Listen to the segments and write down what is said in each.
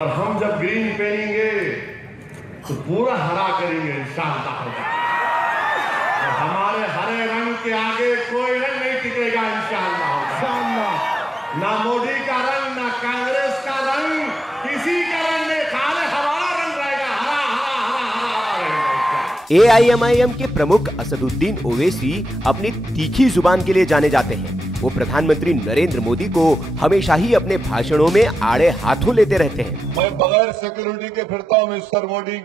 और हम जब ग्रीन पहनेंगे तो पूरा हरा करेंगे इंशाअल्लाह। हमारे हरे रंग के आगे कोई रंग नहीं टिकेगा इंशाअल्लाह। ना मोदी का रंग, ना कांग्रेस का रंग, किसी का रंग नहीं, खाली हमारा रंग रहेगा, हरा हरा हरा हरा रहेगा। AIMIM के प्रमुख असदुद्दीन ओवैसी अपनी तीखी जुबान के लिए जाने जाते हैं। वो प्रधानमंत्री नरेंद्र मोदी को हमेशा ही अपने भाषणों में आड़े हाथों लेते रहते हैं। मैं बगैर सिक्योरिटी के फिरता हूं मिस्टर मोदी,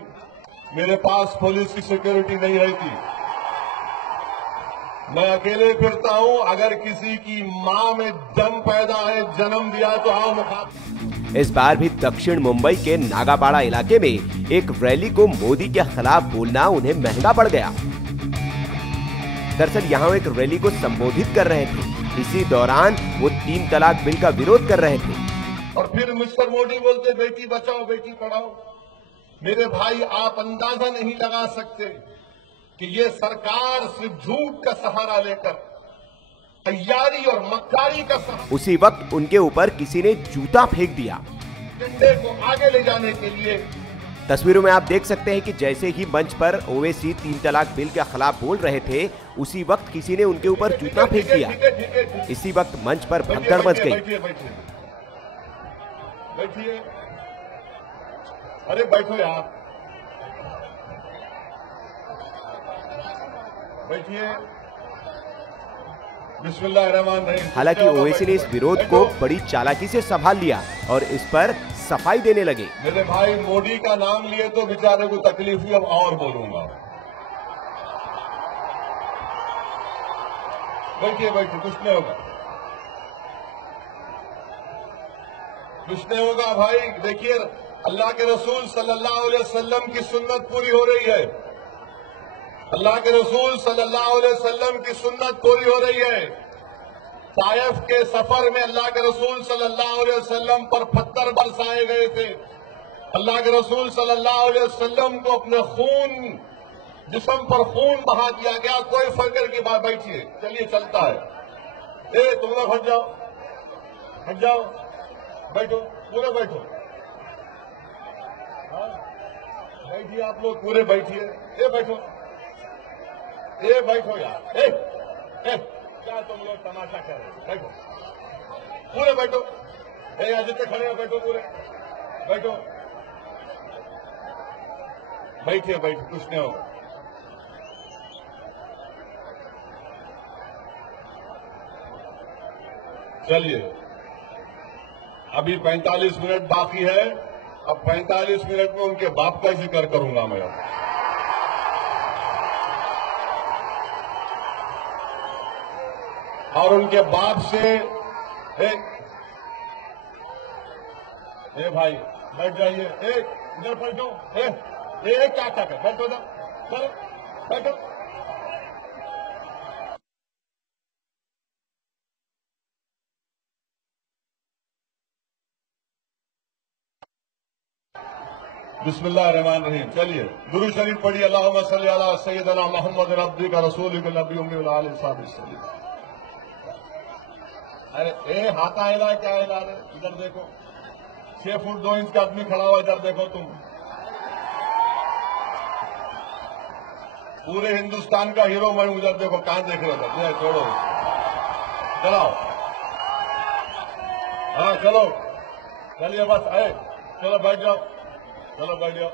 मेरे पास पुलिस की सिक्योरिटी नहीं रहती, मैं अकेले फिरता हूं। अगर किसी की मां में दम पैदा है, जन्म दिया तो आओ मुखातिब। इस बार भी दक्षिण मुंबई के नागापाड़ा इलाके में एक रैली को मोदी के खिलाफ बोलना उन्हें महंगा पड़ गया। दरअसल यहाँ एक रैली को संबोधित कर रहे थे, इसी दौरान वो 3 तलाक बिल का विरोध कर रहे थे। और फिर मिस्टर मोदी बोलते बेटी बचाओ बेटी पढ़ाओ। मेरे भाई, आप अंदाजा नहीं लगा सकते कि ये सरकार सिर्फ झूठ का सहारा लेकर, तैयारी और मक्कारी का सहारा, उसी वक्त उनके ऊपर किसी ने जूता फेंक दिया। एजेंडे को आगे ले जाने के लिए। तस्वीरों में आप देख सकते हैं कि जैसे ही मंच पर ओवैसी 3 तलाक बिल के खिलाफ बोल रहे थे, उसी वक्त किसी ने उनके ऊपर जूता फेंक दिया। इसी वक्त मंच पर भगदड़ मच गई। बैठिए, अरे बैठो यार, बैठिए। बिस्मिल्लाहिर्रहमानिर्रहीम। हालांकि ओवैसी ने इस विरोध को बड़ी चालाकी से संभाल लिया और इस पर सफाई देने लगे। मेरे भाई, मोदी का नाम लिए तो बेचारे को तकलीफ हुई, अब और बोलूंगा। बैठिए बैठिए, कुछ नहीं होगा, कुछ नहीं होगा भाई। देखिए, अल्लाह के रसूल सल्लल्लाहु अलैहि वसल्लम की सुन्नत पूरी हो रही है। अल्लाह के रसूल सल्लल्लाहु अलैहि वसल्लम की सुन्नत पूरी हो रही है। ताइफ के सफर में अल्लाह के रसूल सल्लल्लाहु अलैहि वसल्लम पर पत्थर बरसाए गए थे। अल्लाह के रसूल सल्लल्लाहु अलैहि वसल्लम को अपने खून, जिस्म पर खून बहा दिया गया। कोई फर्क की बात, बैठिए, चलिए चलता है। ए तुम लोग हट जाओ, हट जाओ, बैठो, पूरे बैठो। बैठिए आप लोग, पूरे बैठिए। ए बैठो, ए बैठो यार, ए क्या तुम लोग तमाशा कर रहे हो? बैठो, पूरे बैठो। जितने खड़े हो बैठो, पूरे बैठो, बैठिए बैठिए, कुछ नहीं होगा। चलिए, अभी 45 मिनट बाकी है। अब 45 मिनट में उनके बाप का जिक्र करूंगा मैं। और उनके बाप से, ए भाई बैठ जाइए, इधर बैठो। क्या कर बैठो ना, चलो बैठो। बिस्मिल्लाहिर्रहमानिर्रहीम। चलिए दुरूद शरीफ पढ़िए। अल्लाहुम्मा सल्ली अला सय्यिदना मुहम्मद अब्दिका रसूलिका नबी उम्मी व आलिहि वसल्लम। अरे हाथा हिला, क्या हिला रहे? इधर देखो, 6 फुट 2 इंच का आदमी खड़ा हुआ, इधर देखो तुम। पूरे हिंदुस्तान का हीरो मैं, उधर देखो, कहां देख रहे हो? छोड़ो, चलाओ। हाँ चलो, चलिए बस, आए, चलो बैठ जाओ, चलो बैठ जाओ,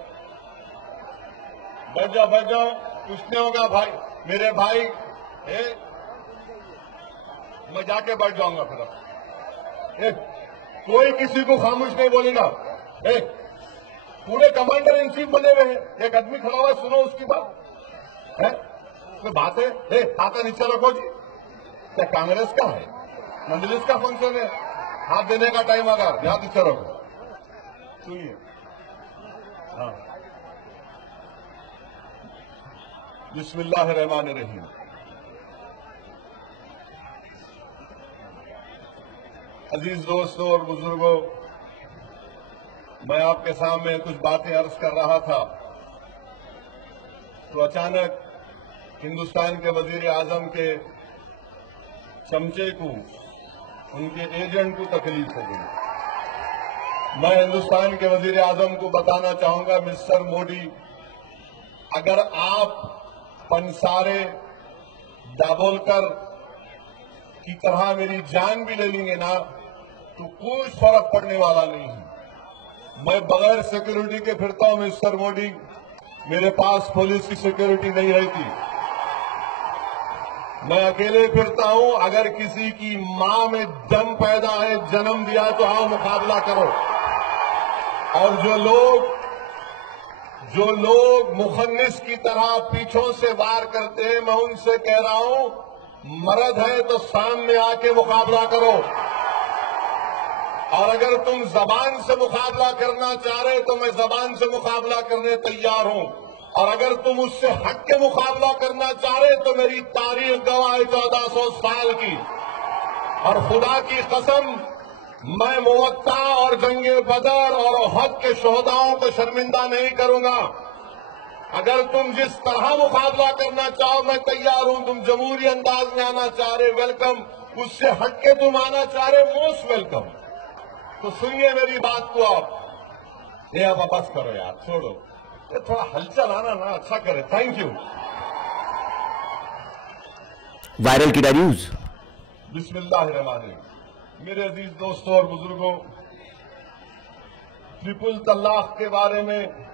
बैठ जाओ, बैठ जाओ, कुछ नहीं होगा भाई। मेरे भाई, मैं जाके बैठ जाऊंगा फिर। कोई किसी को खामोश नहीं बोलेगा। पूरे कमांडर इन चीफ बने हुए हैं, एक आदमी खड़ा हुआ है, सुनो उसकी बात है। कोई बात है? हाथ नीचे रखो जी। क्या कांग्रेस का है? मंजलिस का फंक्शन है? हाथ देने का टाइम आगा, हाथ नीचे रखो। सुनिए, हाँ, बिस्मिल्लाहिर्रहमानिर्रहीम। अजीज दोस्तों और बुजुर्गों, मैं आपके सामने कुछ बातें अर्ज कर रहा था तो अचानक हिंदुस्तान के वजीर आजम के चमचे को, उनके एजेंट को तकलीफ हो गई। मैं हिंदुस्तान के वजीर आजम को बताना चाहूंगा, मिस्टर मोदी, अगर आप पंसारे दाभोलकर की तरह मेरी जान भी ले लेंगे ना तो कोई फर्क पड़ने वाला नहीं है। मैं बगैर सिक्योरिटी के फिरता हूं मिस्टर मोदी, मेरे पास पुलिस की सिक्योरिटी नहीं रहती, मैं अकेले फिरता हूं। अगर किसी की मां में दम पैदा है, जन्म दिया, तो आओ मुकाबला करो। और जो लोग मुखन्निस की तरह पीछों से वार करते हैं, मैं उनसे कह रहा हूं, मर्द है तो सामने आके मुकाबला करो। और अगर तुम जबान से मुकाबला करना चाह रहे तो मैं जबान से मुकाबला करने तैयार हूं, और अगर तुम उससे हट के मुकाबला करना चाह रहे तो मेरी तारीख गवाह है 1400 साल की। और खुदा की कसम, मैं मुवक्ता और जंगे बदर और उहद के शोहदाओं को शर्मिंदा नहीं करूंगा। अगर तुम जिस तरह मुकाबला करना चाहो मैं तैयार हूं। तुम जमहूरी अंदाज में आना चाह रहे, वेलकम। उससे हटके तुम आना चाह रहे, मोस्ट वेलकम। तो सुनिए मेरी बात को आप। ये अब बस करो यार, छोड़ो, ये थोड़ा हलचल आना ना अच्छा करे। Thank you. वायरल किडा न्यूज। बिस्मिल्लाहिर्रहमानिर्रहीम। मेरे अजीज दोस्तों और बुजुर्गों, ट्रिपल तलाक के बारे में